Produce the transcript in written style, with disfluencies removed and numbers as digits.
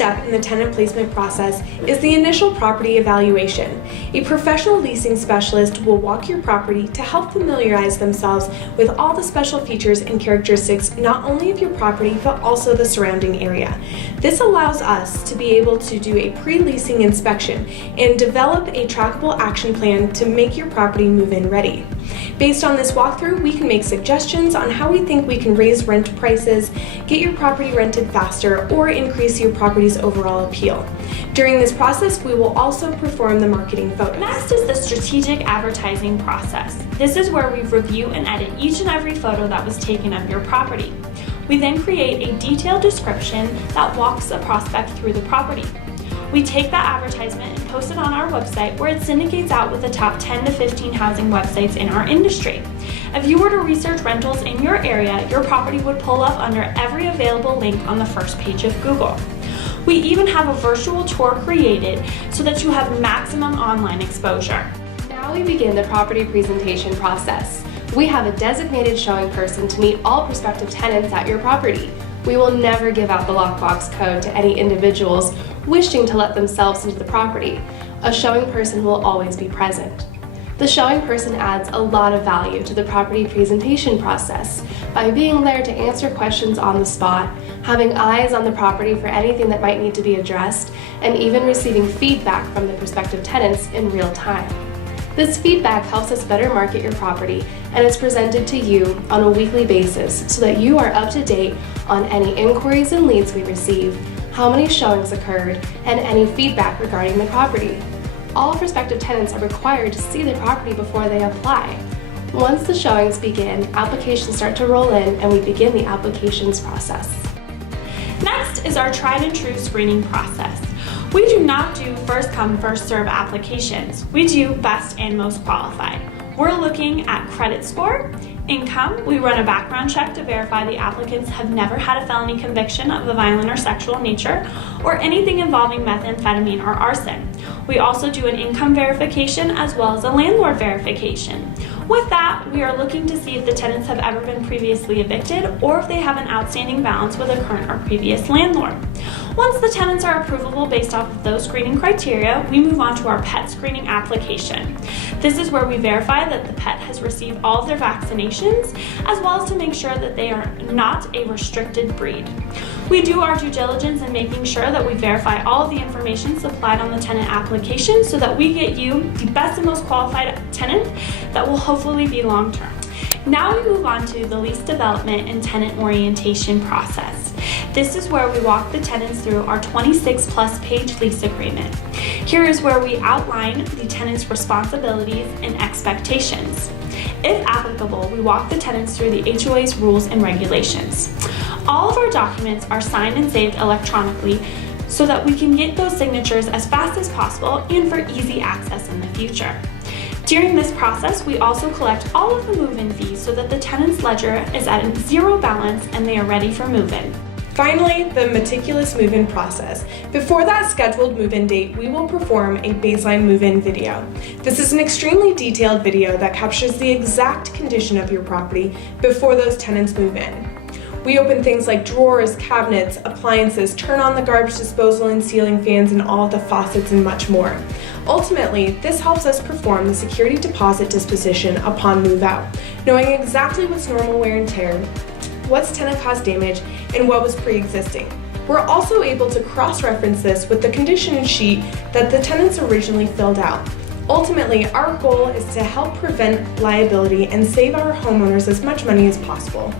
step in the tenant placement process is the initial property evaluation. A professional leasing specialist will walk your property to help familiarize themselves with all the special features and characteristics not only of your property but also the surrounding area. This allows us to be able to do a pre-leasing inspection and develop a trackable action plan to make your property move-in ready. Based on this walkthrough, we can make suggestions on how we think we can raise rent prices, get your property rented faster, or increase your property's overall appeal. During this process, we will also perform the marketing photos. Next is the strategic advertising process. This is where we review and edit each and every photo that was taken of your property. We then create a detailed description that walks a prospect through the property. We take that advertisement and post it on our website where it syndicates out with the top 10 to 15 housing websites in our industry. If you were to research rentals in your area, your property would pull up under every available link on the first page of Google. We even have a virtual tour created so that you have maximum online exposure. Now we begin the property presentation process. We have a designated showing person to meet all prospective tenants at your property. We will never give out the lockbox code to any individuals wishing to let themselves into the property. A showing person will always be present. The showing person adds a lot of value to the property presentation process by being there to answer questions on the spot, having eyes on the property for anything that might need to be addressed, and even receiving feedback from the prospective tenants in real time. This feedback helps us better market your property and is presented to you on a weekly basis so that you are up to date on any inquiries and leads we receive, how many showings occurred, and any feedback regarding the property. All prospective tenants are required to see the property before they apply. Once the showings begin, applications start to roll in and we begin the applications process. Next is our tried and true screening process. We do not do first come, first serve applications. We do best and most qualified. We're looking at credit score, income. We run a background check to verify the applicants have never had a felony conviction of a violent or sexual nature or anything involving methamphetamine or arson. We also do an income verification as well as a landlord verification. With that, we are looking to see if the tenants have ever been previously evicted or if they have an outstanding balance with a current or previous landlord. Once the tenants are approvable based off of those screening criteria, we move on to our pet screening application. This is where we verify that the pet has received all of their vaccinations, as well as to make sure that they are not a restricted breed. We do our due diligence in making sure that we verify all of the information supplied on the tenant application so that we get you the best and most qualified tenant that will hopefully be long-term. Now we move on to the lease development and tenant orientation process. This is where we walk the tenants through our 26+ page lease agreement. Here is where we outline the tenant's responsibilities and expectations. If applicable, we walk the tenants through the HOA's rules and regulations. All of our documents are signed and saved electronically so that we can get those signatures as fast as possible and for easy access in the future. During this process, we also collect all of the move-in fees so that the tenant's ledger is at a zero balance and they are ready for move-in. Finally, the meticulous move-in process. Before that scheduled move-in date, we will perform a baseline move-in video. This is an extremely detailed video that captures the exact condition of your property before those tenants move in. We open things like drawers, cabinets, appliances, turn on the garbage disposal and ceiling fans and all of the faucets and much more. Ultimately, this helps us perform the security deposit disposition upon move out, knowing exactly what's normal wear and tear, what's tenant-caused damage, and what was pre-existing. We're also able to cross-reference this with the condition sheet that the tenants originally filled out. Ultimately, our goal is to help prevent liability and save our homeowners as much money as possible.